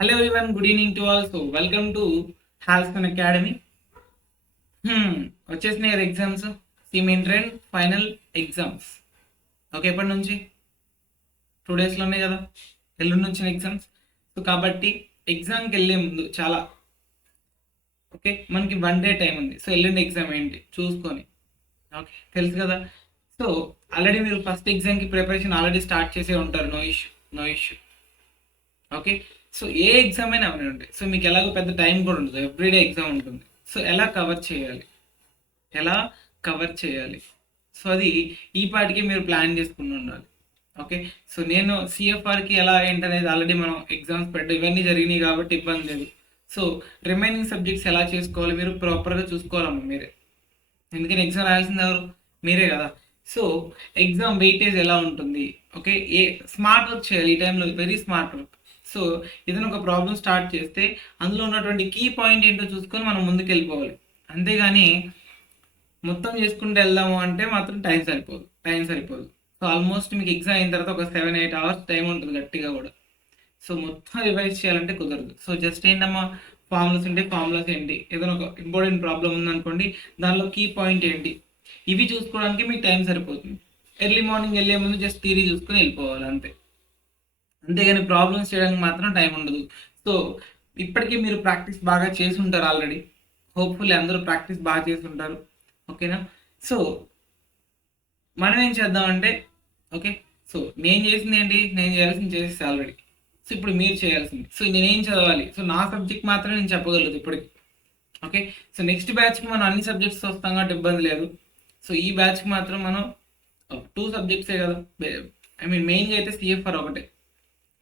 Hello everyone, good evening to all. So welcome to Halston Academy. వచ్చేసినాయి exams same inter and final exams. Okay, ఎప్పటి నుంచి 2 డేస్లోనే కదా, ఎల్లుండి నుంచి ఎగ్జామ్స్. సో కాబట్టి ఎగ్జామ్కి వెళ్ళే ముందు చాలా ఓకే మనకి 1 డే టైం ఉంది. సో ఎల్లుండి ఎగ్జామ్ ఏంటి చూసుకొని ఓకే తెలుసు కదా. సో ఆల్రెడీ మీరు ఫస్ట్ ఎగ్జామ్కి ప్రిపరేషన్ ఆల్రెడీ స్టార్ట్ చేసే ఉంటారు. No issue. ఓకే, సో ఏ ఎగ్జామ్ అయినా అవన్నీ ఉంటాయి. సో మీకు ఎలాగో పెద్ద టైం కూడా ఉంటుంది, ఎవ్రీడే ఎగ్జామ్ ఉంటుంది. సో ఎలా కవర్ చేయాలి సో అది ఈ పాటికి మీరు ప్లాన్ చేసుకుని ఉండాలి. ఓకే, సో నేను సిఎఫ్ఆర్కి ఎలా ఏంటనేది ఆల్రెడీ మనం ఎగ్జామ్స్ పెట్టాం, ఇవన్నీ జరిగినాయి కాబట్టి ఇబ్బంది లేదు. సో రిమైనింగ్ సబ్జెక్ట్స్ ఎలా చేసుకోవాలి మీరు ప్రాపర్గా చూసుకోవాలమ్మా మీరే, ఎందుకని ఎగ్జామ్ రాయాల్సింది ఎవరు, మీరే కదా. సో ఎగ్జామ్ వెయిటేజ్ ఎలా ఉంటుంది, ఓకే స్మార్ట్ వర్క్ చేయాలి ఈ టైంలో, వెరీ స్మార్ట్ వర్క్. సో ఏదైనా ఒక ప్రాబ్లం స్టార్ట్ చేస్తే అందులో ఉన్నటువంటి కీ పాయింట్ ఏంటో చూసుకొని మనం ముందుకు వెళ్ళిపోవాలి. అంతేగాని మొత్తం చేసుకుంటూ వెళ్దాము అంటే మాత్రం టైం సరిపోదు. సో ఆల్మోస్ట్ మీకు ఎగ్జామ్ అయిన తర్వాత ఒక 7-8 అవర్స్ టైం ఉంటుంది గట్టిగా కూడా. సో మొత్తం రివైజ్ చేయాలంటే కుదరదు. సో జస్ట్ ఏంటమ్మా, ఫార్ములాస్ ఏంటి, ఏదైనా ఒక ఇంపార్టెంట్ ప్రాబ్లం ఉందనుకోండి, దానిలో కీ పాయింట్ ఏంటి, ఇవి చూసుకోవడానికి మీకు టైం సరిపోతుంది. ఎర్లీ మార్నింగ్ వెళ్ళే ముందు జస్ట్ థియరీ చూసుకొని వెళ్ళిపోవాలి అంతే. అంతేగాని ప్రాబ్లమ్స్ చేయడానికి మాత్రం టైం ఉండదు. సో ఇప్పటికీ మీరు ప్రాక్టీస్ బాగా చేసి ఉంటారు ఆల్రెడీ, హోప్ఫుల్లీ అందరూ ప్రాక్టీస్ బాగా చేసి ఉంటారు. ఓకేనా, సో మనం ఏం చేద్దామంటే ఓకే, సో నేను చేసింది ఏంటి, నేను చేయాల్సింది చేసేసి ఆల్రెడీ. సో ఇప్పుడు మీరు చేయాల్సింది, సో నేనేం చదవాలి, సో నా సబ్జెక్ట్ మాత్రమే నేను చెప్పగలదు ఇప్పటికి. ఓకే, సో నెక్స్ట్ బ్యాచ్కి మనం అన్ని సబ్జెక్ట్స్ వస్తాం కాబట్టి ఇబ్బంది లేదు. సో ఈ బ్యాచ్కి మాత్రం మనం 2 సబ్జెక్ట్సే కదా, మెయిన్గా అయితే సిఎఫ్ఆర్ ఒకటే,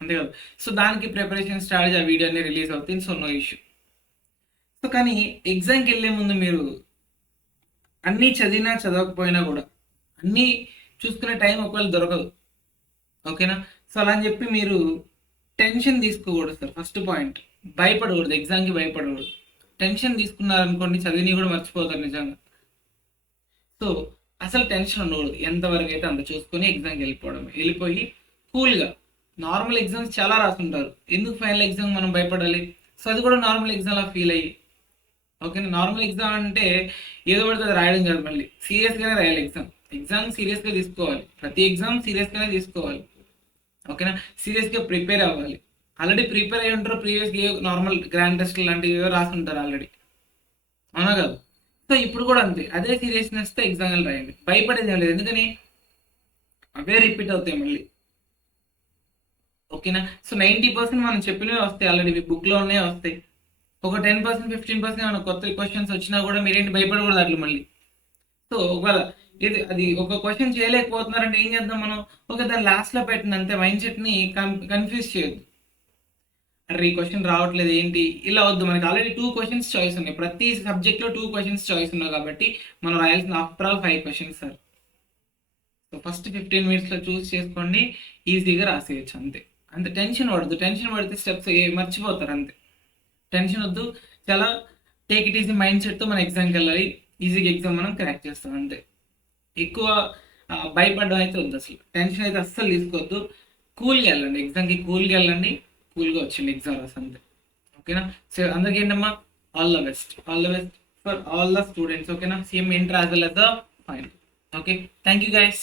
అంతే కదా. సో దానికి ప్రిపరేషన్ స్ట్రాటజీ ఆ వీడియో అన్ని రిలీజ్ అవుతుంది. So no issue. సో కానీ ఎగ్జామ్కి వెళ్ళే ముందు మీరు అన్నీ చదవకపోయినా కూడా అన్నీ చూసుకునే టైం ఒకవేళ దొరకదు. ఓకేనా, సో అలా అని చెప్పి మీరు టెన్షన్ తీసుకోకూడదు సార్. ఫస్ట్ పాయింట్, భయపడకూడదు, ఎగ్జామ్కి భయపడకూడదు. టెన్షన్ తీసుకున్నారనుకోండి చదివిని కూడా మర్చిపోతారు నిజంగా. సో అసలు టెన్షన్ ఉండకూడదు, ఎంతవరకు అయితే అంత చూసుకొని ఎగ్జామ్కి వెళ్ళిపోయి కూల్గా. నార్మల్ ఎగ్జామ్స్ చాలా రాస్తుంటారు, ఎందుకు ఫైనల్ ఎగ్జామ్ మనం భయపడాలి. సో అది కూడా నార్మల్ ఎగ్జామ్లా ఫీల్ అయ్యి. ఓకేనా, నార్మల్ ఎగ్జామ్ అంటే ఏదో పడితే అది రాయడం కాదు, మళ్ళీ సీరియస్గానే రాయాలి. ఎగ్జామ్ సీరియస్గా తీసుకోవాలి, ప్రతి ఎగ్జామ్ సీరియస్గానే తీసుకోవాలి. ఓకేనా, సీరియస్గా ప్రిపేర్ అవ్వాలి. ఆల్రెడీ ప్రిపేర్ అయ్యి ఉంటారు, ప్రీవియస్గా నార్మల్ గ్రాండ్ టెస్ట్ లాంటివి ఏవో రాస్తుంటారు ఆల్రెడీ, అవునా కాదు. సో ఇప్పుడు కూడా అంతే, అదే సీరియస్నెస్తో ఎగ్జామ్లు రాయండి, భయపడేది ఏం లేదు. ఎందుకని అవే రిపీట్ అవుతాయి మళ్ళీ. ఓకేనా, సో 90% మనం చెప్పినవి వస్తాయి, ఆల్రెడీ బుక్లోనే వస్తాయి. ఒక 10%, 15% మన కొత్త క్వశ్చన్స్ వచ్చినా కూడా మీరేంటి భయపడకూడదు అట్లా మళ్ళీ. సో ఒకవేళ అది ఒక క్వశ్చన్ చేయలేకపోతున్నారంటే ఏం చేద్దాం మనం, దాన్ని లాస్ట్లో పెట్టిన అంతే. మైండ్ సెట్ని కన్ఫ్యూజ్ చేయొద్దు, అరే ఈ క్వశ్చన్ రావట్లేదు ఏంటి, ఇలా వద్దు. మనకి ఆల్రెడీ 2 క్వశ్చన్స్ చాయిస్ ఉన్నాయి, ప్రతి సబ్జెక్ట్లో 2 క్వశ్చన్స్ చాయిస్ ఉన్నాయి కాబట్టి మనం రాయాల్సిన after all 5 questions sir. So first 15 మినిట్స్లో చూస్ చేసుకోండి, ఈజీగా రాసేయచ్చు అంతే. అంత టెన్షన్ పడితే స్టెప్స్ మర్చిపోతారు అంతే. టెన్షన్ వద్దు, చాలా టేక్ ఇట్ ఈజీ మైండ్ సెట్తో మన ఎగ్జామ్కి వెళ్ళాలి. ఈజీగా ఎగ్జామ్ మనం క్రాక్ చేస్తాం అంతే. ఎక్కువ భయపడడం అయితే వద్దు, అసలు టెన్షన్ అయితే అస్సలు తీసుకోవద్దు. కూల్గా వెళ్ళండి, ఎగ్జామ్కి కూల్గా వచ్చింది ఎగ్జామ్ రాసి అంతే. ఓకేనా, సో అందరికీ ఏంటమ్మా, all the best for all the students. ఓకేనా, same inter as well as the final. Okay, thank you guys.